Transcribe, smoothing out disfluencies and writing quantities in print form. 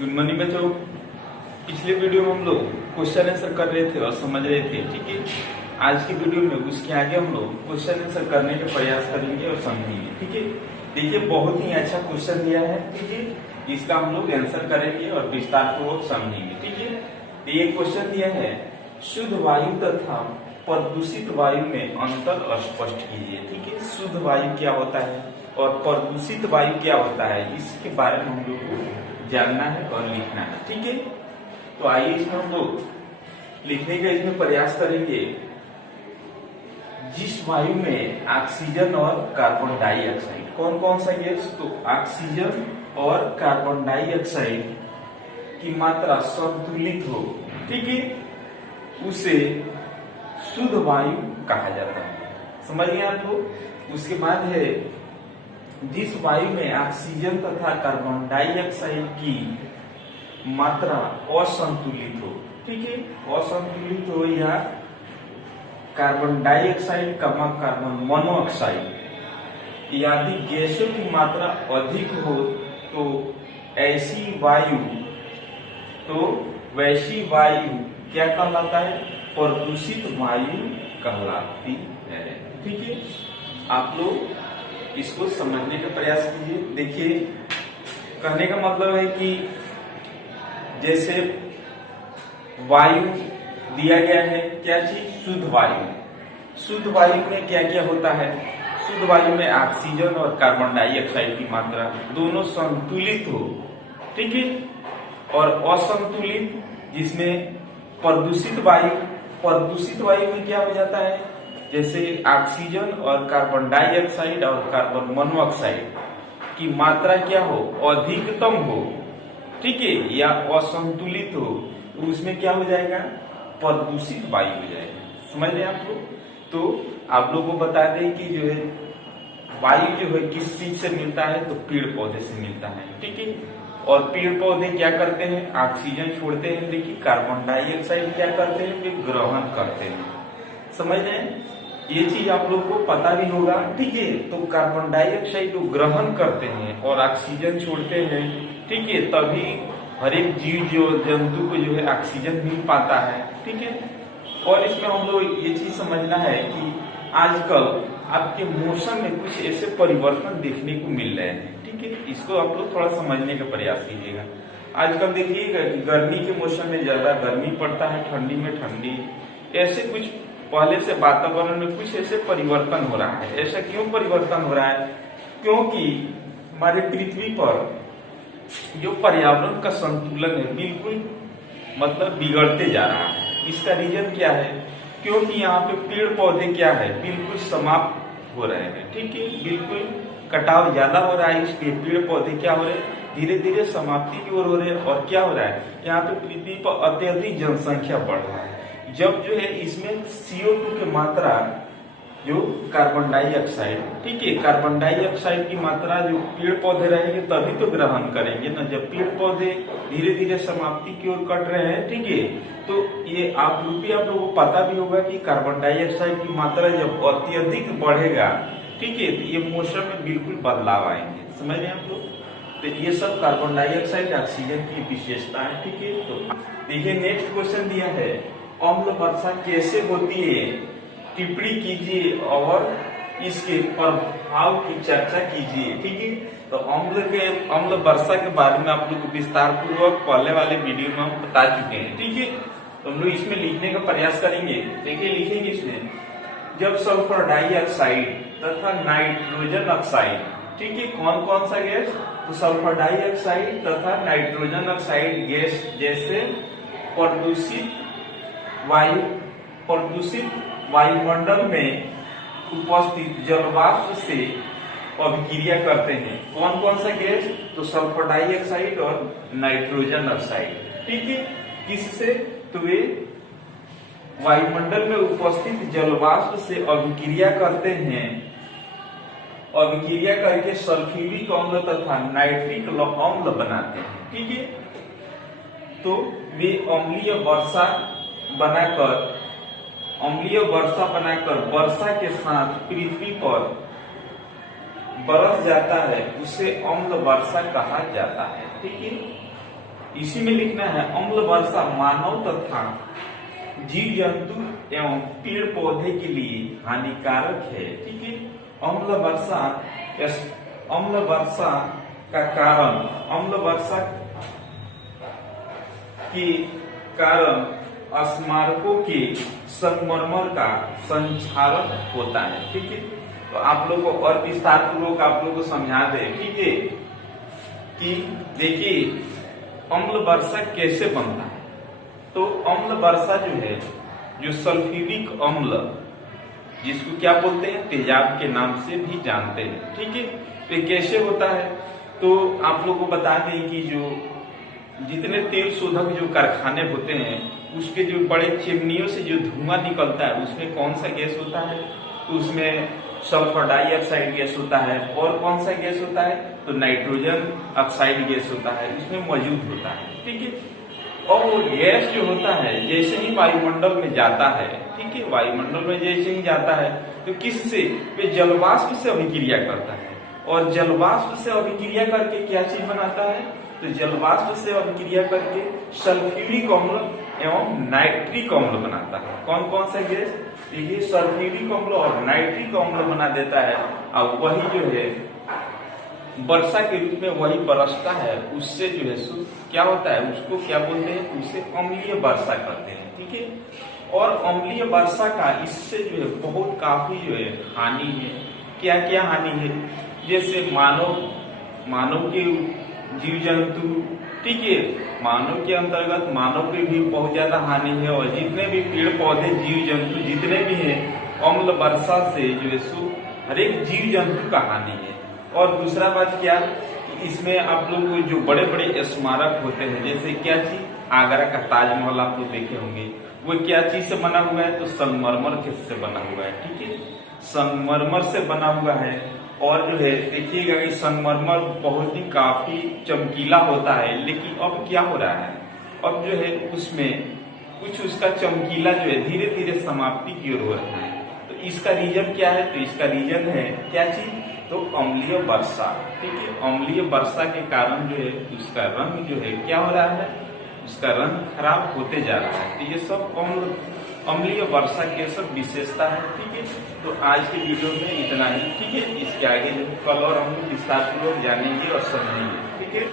Good morning बच्चों। पिछले video में हम लोग क्वेश्चन आंसर कर रहे थे और समझ रहे थे, ठीक है। आज की वीडियो में उसके आगे हम लोग क्वेश्चन आंसर करने का प्रयास करेंगे और समझेंगे, ठीक है। देखिए बहुत ही अच्छा क्वेश्चन दिया है, ठीक है। इसका हम लोग आंसर करेंगे और विस्तार पूर्वक समझेंगे, ठीक है। ये क्वेश्चन दिया है, शुद्ध वायु तथा प्रदूषित वायु में अंतर स्पष्ट कीजिए, ठीक है। शुद्ध वायु क्या होता है और प्रदूषित वायु क्या होता है, इसके बारे में हम लोग को जानना है और लिखना है, ठीक है। तो आइए इसमें हम लोग लिखने का इसमें प्रयास करेंगे। जिस वायु में ऑक्सीजन और कार्बन डाइऑक्साइड, कौन कौन सा गैस, तो ऑक्सीजन और कार्बन डाइऑक्साइड की मात्रा संतुलित हो, ठीक है, उसे शुद्ध वायु कहा जाता है। समझ गए आप लोग। उसके बाद है, जिस वायु में ऑक्सीजन तथा कार्बन डाइऑक्साइड की मात्रा असंतुलित हो, ठीक है, असंतुलित हो या कार्बन डाइऑक्साइड कार्बन मोनोऑक्साइड आदि गैसों की मात्रा अधिक हो, तो वैसी वायु क्या कहलाता है, प्रदूषित वायु कहलाती है, ठीक है। आप लोग इसको समझने का प्रयास कीजिए। देखिए कहने का मतलब है कि जैसे वायु दिया गया है, क्या चीज, शुद्ध वायु। शुद्ध वायु में क्या क्या होता है, शुद्ध वायु में ऑक्सीजन और कार्बन डाइऑक्साइड की मात्रा दोनों संतुलित हो, ठीक है। और असंतुलित जिसमें प्रदूषित वायु में क्या हो जाता है, जैसे ऑक्सीजन और कार्बन डाइऑक्साइड और कार्बन मोनोऑक्साइड की मात्रा क्या हो, अधिकतम हो, ठीक है, या असंतुलित हो, तो उसमें क्या हो जाएगा, प्रदूषित वायु हो जाएगा। समझ रहे आप लोग। तो आप लोगों को बता दें कि जो है वायु जो है किस चीज से मिलता है, तो पेड़ पौधे से मिलता है, ठीक है। और पेड़ पौधे क्या करते हैं, ऑक्सीजन छोड़ते हैं, लेकिन कार्बन डाइऑक्साइड क्या करते हैं, वे ग्रहण करते हैं। समझ रहे हैं, ये चीज आप लोग को पता भी होगा, ठीक है। तो कार्बन डाइऑक्साइड को ग्रहण करते हैं और ऑक्सीजन छोड़ते हैं, ठीक है, तभी हर एक जीव जो जंतु को जो है ऑक्सीजन मिल पाता है, ठीक है। और इसमें हम लोग ये चीज समझना है कि आजकल आपके मौसम में कुछ ऐसे परिवर्तन देखने को मिल रहे हैं, ठीक है। इसको आप लोग थोड़ा समझने का प्रयास कीजिएगा। आजकल देखिएगा कि गर्मी के मौसम में ज्यादा गर्मी पड़ता है, ठंडी में ठंडी, ऐसे कुछ पहले से वातावरण में कुछ ऐसे परिवर्तन हो रहा है। ऐसा क्यों परिवर्तन हो रहा है, क्योंकि हमारे पृथ्वी पर जो पर्यावरण का संतुलन है बिल्कुल मतलब बिगड़ते जा रहा है। इसका रीजन क्या है, क्योंकि यहाँ पे पेड़ पौधे क्या है, बिल्कुल समाप्त हो रहे हैं, ठीक है, बिल्कुल कटाव ज्यादा हो रहा है। इसलिए पेड़ पौधे क्या हो रहे हैं, धीरे धीरे समाप्ति की ओर हो रहे हैं। और क्या हो रहा है, यहाँ पे पृथ्वी पर अत्यधिक जनसंख्या बढ़ रहा है। जब जो है इसमें CO2 की मात्रा, जो कार्बन डाइऑक्साइड, ठीक है, कार्बन डाइऑक्साइड की मात्रा जो पेड़ पौधे रहेंगे तभी तो ग्रहण करेंगे ना। जब पेड़ पौधे धीरे धीरे समाप्ति की ओर कट रहे हैं, ठीक है, तो ये आप लोगों को पता भी होगा कि कार्बन डाइऑक्साइड की मात्रा जब अत्यधिक बढ़ेगा, ठीक है, तो ये मौसम में बिल्कुल बदलाव आएंगे। समझ रहे हैं आप लोग। तो ये सब कार्बन डाइऑक्साइड ऑक्सीजन की विशेषता है, ठीक है। तो देखिए नेक्स्ट क्वेश्चन दिया है, अम्ल वर्षा कैसे होती है, टिप्पणी कीजिए और इसके प्रभाव की चर्चा कीजिए, ठीक है। तो अम्ल वर्षा के बारे में आप लोग को विस्तार पूर्वक पहले वाले वीडियो में हम बता चुके हैं, ठीक है। तो हम लोग इसमें लिखने का प्रयास करेंगे। देखिए लिखेंगे इसमें, जब सल्फर डाइऑक्साइड तथा नाइट्रोजन ऑक्साइड, ठीक है, कौन कौन सा गैस, तो सल्फर डाइऑक्साइड तथा नाइट्रोजन ऑक्साइड गैस जैसे प्रदूषित वायुमंडल में उपस्थित जलवाष्प से अभिक्रिया करते हैं। कौन कौन सा गैस, तो सल्फर डाइऑक्साइड और नाइट्रोजन ऑक्साइड, ठीक है। किससे, तो वे वायुमंडल में उपस्थित जलवाष्प से अभिक्रिया करते हैं। अभिक्रिया करके सल्फ्यूरिक अम्ल तथा नाइट्रिक अम्ल बनाते हैं, ठीक है। तो वे अम्लीय वर्षा बनाकर वर्षा के साथ पृथ्वी पर बरस जाता है, उसे अम्ल वर्षा कहा जाता है। ठीक है, इसी में लिखना है अम्ल वर्षा मानव तथा जीव जंतु एवं पेड़ पौधे के लिए हानिकारक है। ठीक है, अम्ल वर्षा का कारण, अम्ल वर्षा के कारण स्मारकों के संगमरमर का संक्षारण होता है। ठीक है, तो आप लोग को और विस्तार पूर्वक आप लोग को समझा दे। ठीक है, कि देखिए अम्ल वर्षा कैसे बनता है। तो अम्ल वर्षा जो है, जो सल्फ्यूरिक अम्ल, जिसको क्या बोलते हैं, तेजाब के नाम से भी जानते हैं। ठीक है, तो ये कैसे होता है, तो आप लोगों को बता दें कि जो जितने तेल शोधक जो कारखाने होते हैं, उसके जो बड़े चिमनियों से जो धुआं निकलता है, उसमें कौन सा गैस होता है, तो उसमें सल्फर डाइऑक्साइड गैस होता है। और कौन सा गैस होता है, तो नाइट्रोजन ऑक्साइड गैस होता है, उसमें मौजूद होता है। ठीक है, और वो गैस जो होता है जैसे ही वायुमंडल में जाता है, ठीक है, वायुमंडल में जैसे ही जाता है तो किससे, वे जलवाष्प से अभिक्रिया करता है। और जलवाष्प से अभिक्रिया करके क्या चीज बनाता है, तो जलवाष्प से अभिक्रिया करके सल्फ्यूरिक अम्ल एवं नाइट्रिक अम्ल बनाता है। कौन कौन सा गैस, देखिए सल्फ्यूरिक अम्ल और नाइट्रिक अम्ल बना देता है। और वही जो है वर्षा के रूप में वही बरसता है, उससे जो है क्या होता है, उसको क्या बोलते हैं, उसे अम्लीय वर्षा कहते हैं। ठीक है, और अम्लीय वर्षा का इससे जो है बहुत काफी जो है हानि है। क्या क्या हानि है, जैसे मानव के जीव जंतु, ठीक है, मानव के अंतर्गत मानव पे भी बहुत ज्यादा हानि है। और जितने भी पेड़ पौधे जीव जंतु जितने भी हैं, अम्ल वर्षा से जो है हर एक जीव जंतु का हानि है। और दूसरा बात क्या, इसमें आप लोग जो बड़े बड़े स्मारक होते हैं, जैसे क्या चीज, आगरा का ताजमहल आप लोग देखे होंगे, वो क्या चीज से बना हुआ है, तो संगमरमर से बना हुआ है। ठीक है, संगमरमर से बना हुआ है। और जो है देखिएगा कि संगमरमर बहुत ही काफी चमकीला होता है, लेकिन अब क्या हो रहा है, अब जो है उसमें कुछ उसका चमकीला जो है धीरे धीरे समाप्ति की ओर हो रहा है। तो इसका रीजन क्या है, तो इसका रीजन है क्या चीज, तो अम्लीय वर्षा। ठीक है, अम्लीय वर्षा के कारण जो है उसका रंग जो है क्या हो रहा है, उसका रंग खराब होते जा रहा है। तो ये सब अम्लीय वर्षा के सब विशेषता है। ठीक है, तो आज के वीडियो में इतना ही। ठीक है, इसके आगे कल और हम विस्तार पूर्वक जानेंगे और समझेंगे। ठीक है।